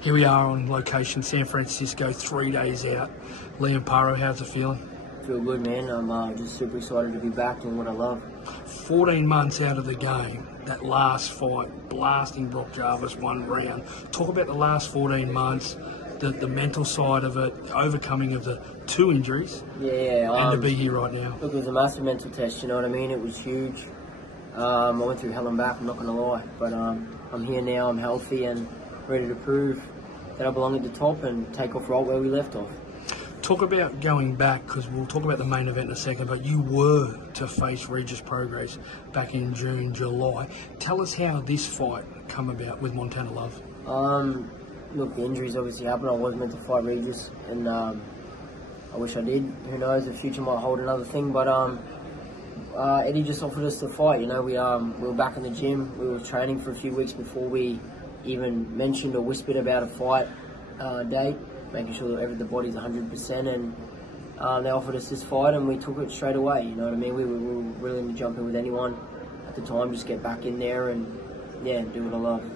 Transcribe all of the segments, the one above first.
Here we are on location, San Francisco, 3 days out. Liam Paro, how's it feeling? Feel good, man. I'm just super excited to be back doing what I love. 14 months out of the game, that last fight, blasting Brock Jarvis 1 round. Talk about the last 14 months, the mental side of it, overcoming of the 2 injuries, and to be here right now. Look, it was a massive mental test, you know what I mean? It was huge. I went through hell and back, I'm not going to lie. But I'm here now, I'm healthy and ready to prove that I belong at the top and take off right where we left off. Talk about going back, because we'll talk about the main event in a second, but you were to face Regis Prograis back in June, July. Tell us how this fight come about with Montana Love. Look, the injuries obviously happened. I was meant to fight Regis, and I wish I did. Who knows, the future might hold another thing, but Eddie just offered us to fight. You know, we were back in the gym. We were training for a few weeks before we even mentioned or whispered about a fight date, making sure that the body's 100%, and they offered us this fight and we took it straight away, you know what I mean? We were willing to jump in with anyone at the time, just get back in there and, yeah, do what I love.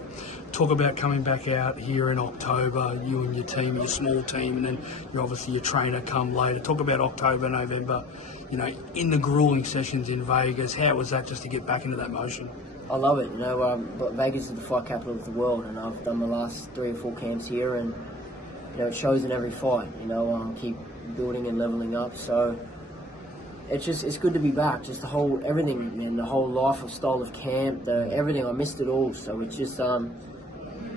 Talk about coming back out here in October, you and your team, your small team, and then obviously your trainer come later. Talk about October, November, you know, in the grueling sessions in Vegas. How was that just to get back into that motion? I love it, you know, but Vegas is the fight capital of the world, and I've done the last 3 or 4 camps here, and you know, it shows in every fight, you know, keep building and leveling up. So it's good to be back. Just the whole, everything, man, the whole life of style of camp, everything, I missed it all. So it's just,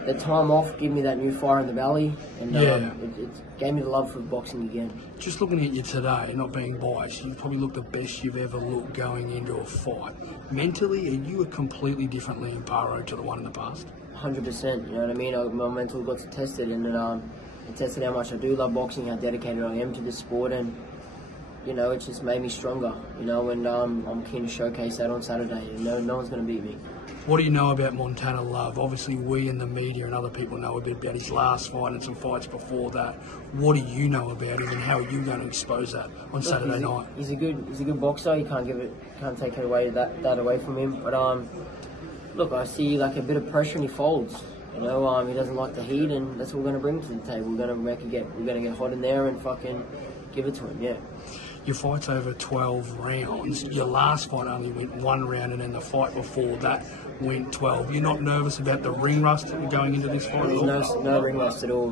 the time off gave me that new fire in the belly, and it gave me the love for boxing again. Just looking at you today, not being biased, you probably look the best you've ever looked going into a fight. Mentally, are you a completely different Liam Paro to the one in the past? 100%, you know what I mean? My mental got tested, and it tested how much I do love boxing, how dedicated I am to this sport, and you know, it just made me stronger, you know, and I'm keen to showcase that on Saturday. You know, no one's going to beat me. What do you know about Montana Love? Obviously, we in the media and other people know a bit about his last fight and some fights before that. What do you know about him, and how are you going to expose that on Saturday night? He's a good boxer. You can't take it away that away from him. But look, I see like a bit of pressure and he folds. You know, he doesn't like the heat, and that's what we're going to bring to the table. We're going to get hot in there and fucking give it to him. Yeah. Your fight's over 12 rounds. Your last fight only went 1 round, and then the fight before that went 12. You're not nervous about the ring rust going into this fight? There's no ring rust at all.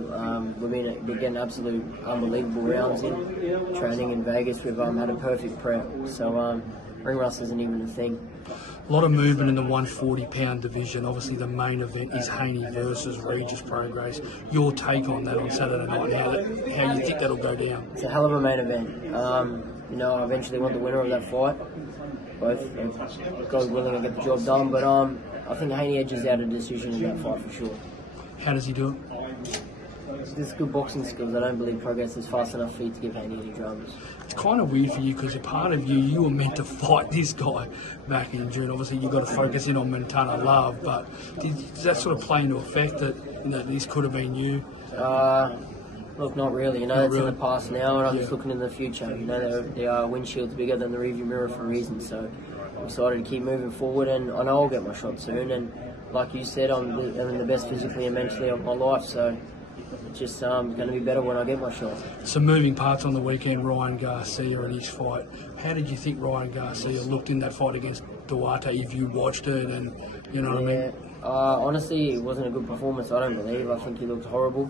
We're getting absolute unbelievable rounds in training in Vegas. We've had a perfect prep, so ring rust isn't even a thing. A lot of movement in the 140-pound division. Obviously, the main event is Haney versus Regis Prograis. Your take on that on Saturday night, how you think that'll go down? It's a hell of a main event. You know, I eventually want the winner of that fight. Both, God willing, I get the job done. But I think Haney edges out a decision in that fight for sure. How does he do it? There's good boxing skills. I don't believe Prograis is fast enough for you to give Haney any dramas. It's kind of weird for you, because a part of you were meant to fight this guy back in June. Obviously, you've got to focus in on Montana Love, but does that sort of play into effect that this could have been you? Look, not really. You know, it's in the past now, and I'm just looking in the future. You know, the windshield's bigger than the rearview mirror for a reason, so I'm excited to keep moving forward, and I know I'll get my shot soon. And like you said, I'm in the best physically and mentally of my life, so it's just going to be better when I get my shot. Some moving parts on the weekend, Ryan Garcia and his fight. How did you think Ryan Garcia looked in that fight against Duarte, if you watched it, and you know what I mean? Honestly, it wasn't a good performance, I don't believe. I think he looked horrible.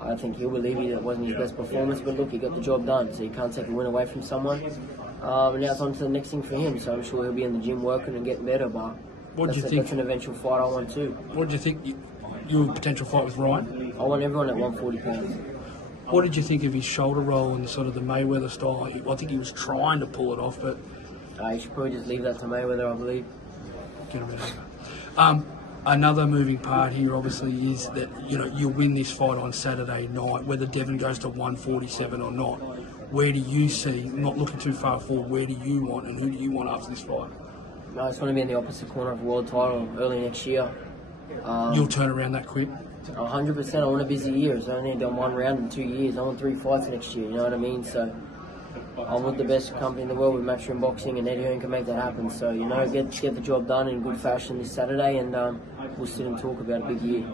I think he'll believe it wasn't his best performance, but look, he got the job done, so you can't take a win away from someone. And now it's on to the next thing for him, so I'm sure he'll be in the gym working and getting better, but that's an eventual fight I want too. What did you think your potential fight with Ryan? I want everyone at 140 pounds. What did you think of his shoulder roll and sort of the Mayweather style? I think he was trying to pull it off, but you should probably just leave that to Mayweather, I believe. Get him over. Another moving part here, obviously, is that you win this fight on Saturday night. Whether Devin goes to 147 or not, where do you see? Not looking too far forward. Where do you want, and who do you want after this fight? I just want to be in the opposite corner of a world title early next year. You'll turn around that quick? 100%. I want a busy year. So I only done 1 round in 2 years. I want 3 fights next year. You know what I mean? So I'm with the best company in the world with Matchroom Boxing, and Eddie Hearn can make that happen. So, you know, get the job done in good fashion this Saturday, and we'll sit and talk about a big year.